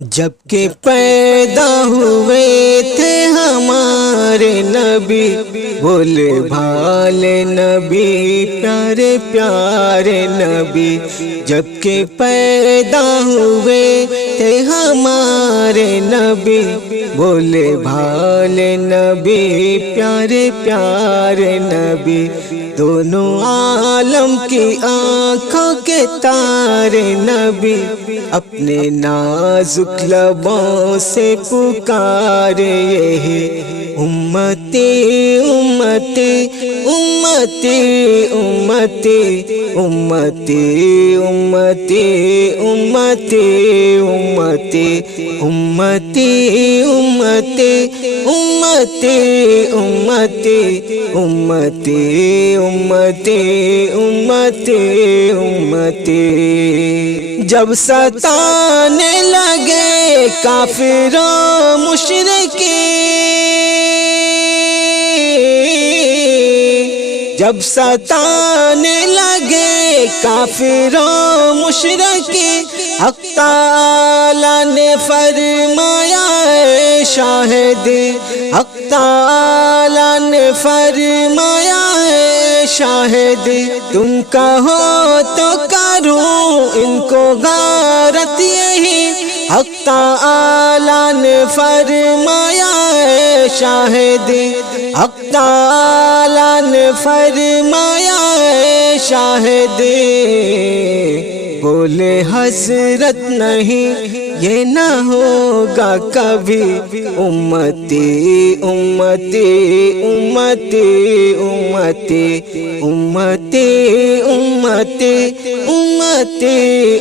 جب کہ پیدا ہوئے تھے ہمارے نبی، بولے بھالے نبی، پیارے پیارے نبی۔ جب کہ پیدا ہوئے تھے ہمارے نبی، بولے بھالے نبی، پیارے پیارے نبی۔ دونوں عالم کی آنکھوں کے تارے نبی، اپنے نازک لبوں سے پکارے یہی امتی امتی امتی امتی امتی امتی امتی امتی امتی امتی امتی امتی امتی امتی امتی امتی۔ جب ستانے لگے کافر و مشرکین، جب ستانے لگے کافر و مشرکین، حق تعالیٰ نے فرمایا اے شاہدی، حق تعالیٰ نے فرمایا اے شاہدی، تم کہو تو کروں ان کو غارت یہی، حق تعالیٰ نے فرمایا اے شاہدی، حق تعالیٰ نے فرمایا اے شاہدی۔ بولے حضرت نہیں یہ نہ ہوگا کبھی، امتی امتی امتی امتی امتی امتی امتی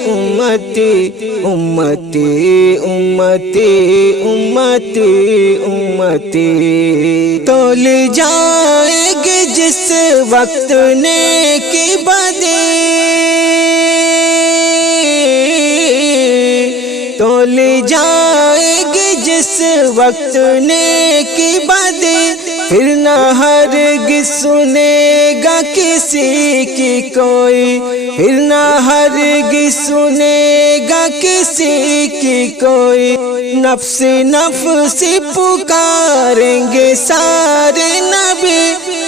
امتی امتی امتی امتی امتی۔ تول جائے گی جس وقت نیکی بدی، تول جائے گی جس وقت نیکی بدی، پھر نہ ہرگز سنے گا کسی کی کوئی، پھر نہ ہرگز سنے گا کسی کی کوئی، نفس نفس پکاریں گے سارے نبی،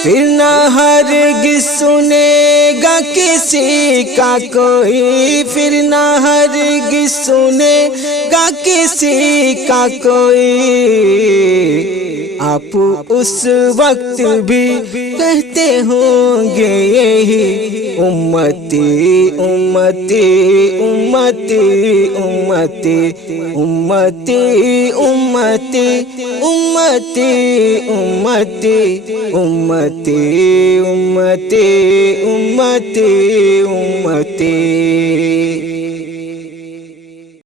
پھر نہ ہرگز سنے گا کسی کا کوئی، پھر نہ ہرگز سنے گا کسی کا کوئی۔ آپ اس وقت بھی کہتے ہوں گے یہی امتی امتی امتی امتی امتی امتی امتی امتی امتی امتی امتی امتی۔